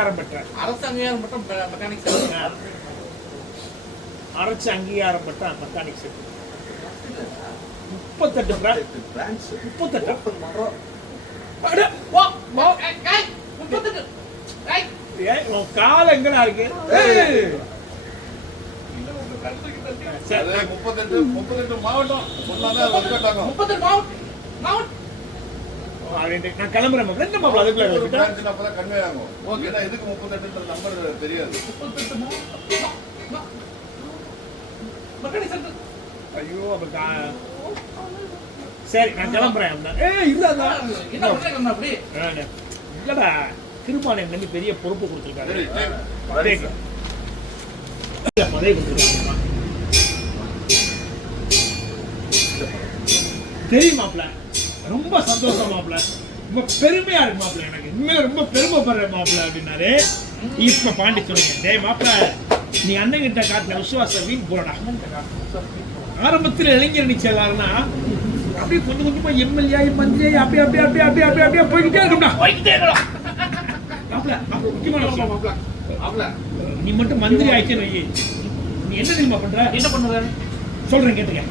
அரசு அங்கீகாரம் பெற்ற மெக்கானிக் அரசு அங்கீகாரம் பெற்ற மெக்கானிக் செட் 38 பிரான்ச் 38 கால எங்கடா இருக்கு 38 மாவட்டம் சொன்னாதான் 38 மாவட்டம் நான் கிளம்புறேன் ரெண்டு மாப்பிள்ள அதுக்குள்ள அப்பதான் கன்வே ஆகும். ஓகேனா எதுக்கு 38 நம்பர் தெரியாது. 38 ஐயோ அப்ப சரி நான் கிளம்புறேன். இல்லடா இல்லடா திருமாலை நம்பி பெரிய பொறுப்பு கொடுத்துருக்காரு. தெரியுமாப்ல ரொம்ப சந்தோஷம் மாப்பிள்ள, ரொம்ப பெருமையா இருக்கு மாப்பிள்ள, எனக்கு உண்மையில ரொம்ப பெருமைப்படுற மாப்பிள்ள அப்படின்னாரு. இப்ப பாண்டி சொல்லுங்க, டேய் மாப்பிள்ள நீ அண்ணன் கிட்ட காட்டின விசுவாசம் வீண் போடா. ஆரம்பத்தில் இளைஞர் நிச்சயம் எல்லாருன்னா அப்படியே கொஞ்சம் கொஞ்சமா எம்எல்ஏ மந்திரி அப்படி அப்படி அப்படி அப்படி அப்படி அப்படியே போய்கிட்டே இருக்கும்டா. மாப்பிள்ள முக்கியமான விஷயம், நீ மட்டும் மந்திரி ஆயிடுச்சு நீ என்ன தெரியுமா பண்ற? என்ன பண்ணுற சொல்றேன் கேட்டுக்க.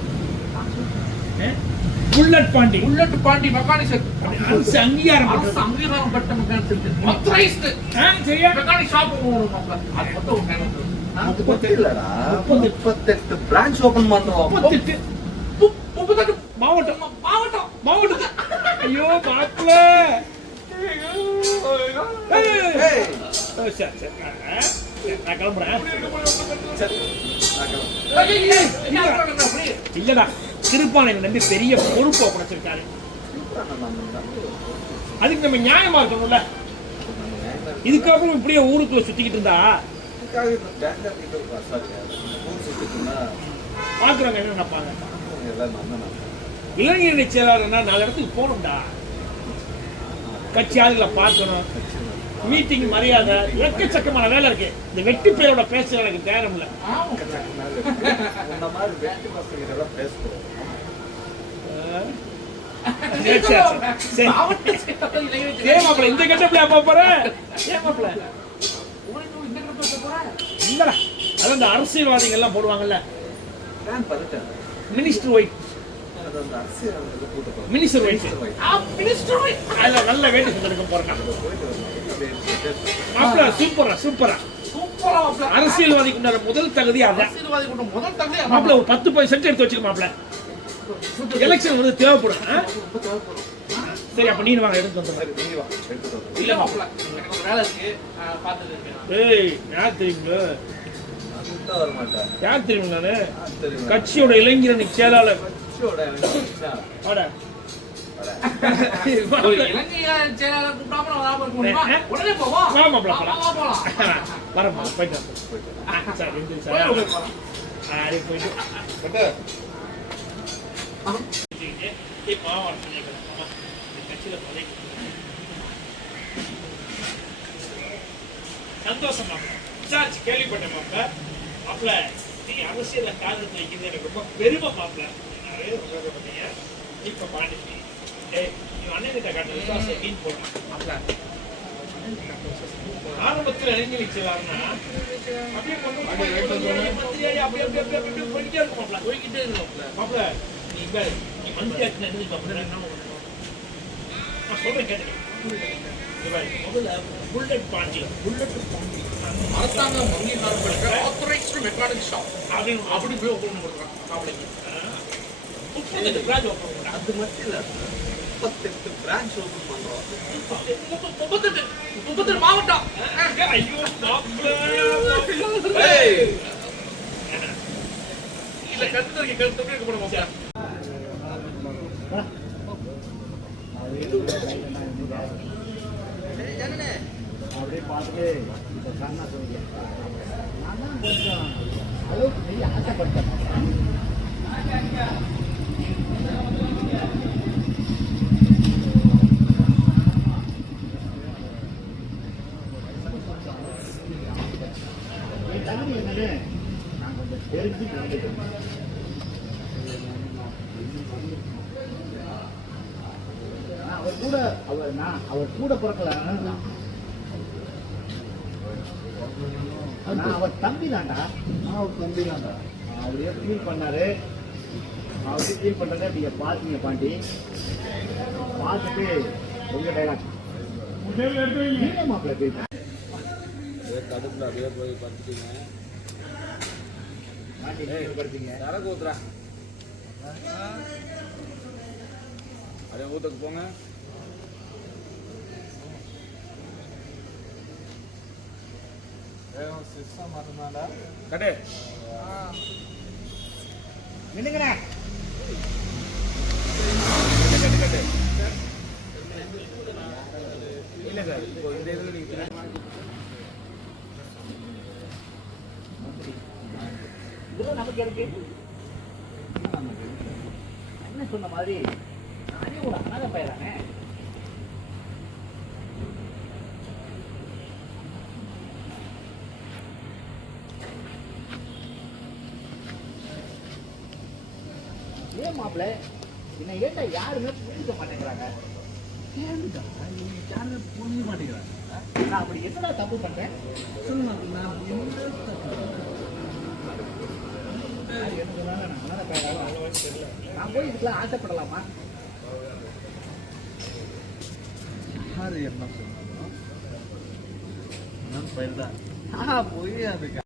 புல்லட் பாண்டி மெக்கானிக் செட் அரசு அங்கீகாரம் பெற்ற மெக்கானிக் செட் ஆத்தரைஸ்ட் சரியா மெக்கானிக் ஷாப் ஓபன் அது மட்டும் 38 பிரான்ச் ஓபன் பண்றோம். 38 மாவட்டம் ஐயோ மாப்ள நான் கிளம்புறேன். இல்லடா திருப்பானை நம்பி பெரிய பொறுப்பை குறைச்சிருக்காரு. அதுக்கு நம்ம நியாயமா இருக்கணும்ல. இதுக்கப்புறம் இப்படியே ஊருக்குள்ள சுத்திக்கிட்டு இருந்தா பாக்குறவங்க என்ன நினைப்பாங்க? இளைஞரணி செயலாளர்னா 4 இடத்துக்கு போகணும்டா, கட்சி ஆளுகளை பார்க்கணும், மீட்டிங் மரியாதை, எக்கச்சக்கமான வேலை இருக்கு. இந்த வெட்டி பேரோட பேச எனக்கு நேரம் இல்லை. இந்த கட்டப்ல போற இல்லடா, அதான் இந்த அரசியல்வாதிகள் எல்லாம் போடுவாங்கல்ல மினிஸ்டர் ஒயிட் நல்ல வேட்டி செஞ்சிருக்க போறேன் மாப்பிள்ள. சூப்பரா அரசியல்வாதிக்கு உண்டான முதல் தகுதி அதான். மாப்பிள்ள ஒரு 10% எடுத்து வச்சுக்க மாப்பிள்ள, எலெக்ஷன் வந்து தேவைப்படும். சரி அப்ப நீ வாங்க எடுத்து வந்துடுறேன். இல்ல மாப்பிள்ள எனக்கு வேலை இருக்கு பாத்துட்டு. ஏய் யார் தெரியுங்களா? யார் தெரியும்? நானு கட்சியோட இளைஞரணி செயலாளர். சந்தோஷம் விசாரிச்சு கேள்விப்பட்டேன் மாப்பிள்ள. மாப்பிள்ள நீங்க அரசியல காலத்தை வைக்கிறது எனக்கு ரொம்ப பெருமை மாப்பிள்ள. இப்ப பாண்டி அண்ணன் கிட்ட காட்ட விசுவாசம் வீண் போடணும். ஆரம்பத்தில் இளைஞர் செய்வாருன்னா அப்படியே மந்திரியாடி அப்படியே போய்கிட்டே இருக்கும் மாப்பிள்ள. நீ மந்திரி ஆச்சுன்னா என்ன நான் சொல்றேன் கேட்டுக்க. முதல்ல புல்லட் பாண்டி அரசாங்கம் அங்கீகாரம் பெற்ற ஆத்தரைஸ்ட் மெக்கானிக் ஷாப் அப்படி போய் ஓபன் பண்றாங்க. மாப்பிளைக்கு 38 பிரான்ச் ஓபன் பண்றோம். அது மட்டும் இல்ல 38 பிரான்ச் ஓபன் பண்றோம். 38 மாவட்டம். ஐயோ மாப்பிள்ள இல்ல கருத்து போட மாப்பிள்ள. அப்படியே பார்த்துட்டு கண்ணா சொல்லிக்க. நான் தான் கொஞ்சம் அளவுக்கு பெரிய ஆசைப்பட்டேன். தகுதி என்னது நான் கொஞ்சம் தெரிஞ்சு அவர் கூட பிறக்கல. நான் அவர் தம்பி தான்டா. அவரே ஃபீல் பண்ணாரு. அவரே ஃபீல் பண்ணாரு. நீங்க பாத்தீங்க பாண்டி. பார்த்துட்டு உங்க டைலாக் நீங்க மாப்பிள்ள பேசுங்க. கடுப்புல அப்படியே போய் படுத்துட்டீங்க. பாண்டி நீங்க படுத்தீங்க. சரக்கு ஊத்துறா. அப்படியே ஊத்துக்கு போங்க. கட்டு. நின்னுங்கண்ணே. கட்டு கட்டு. இல்ல சார், இப்போ இந்த இதுல நீங்க இதெல்லாம் நமக்கு இருக்கு. என்ன சொன்ன மாதிரி நானே ஒரு அனாதை பையதானே. ஏன் மாப்பிள்ள என்ன ஏன்டா யாருமே புரிஞ்சுக்க மாட்டேங்கிறாங்க? புரிய மாட்டேங்கிறாங்க. நான் அப்படி என்னடா தப்பு பண்றேன்? நான் போய் இதுக்கெல்லாம் ஆசைப்படலாமா? யாரு என்ன சொன்னாலும் போய் அதுக்கு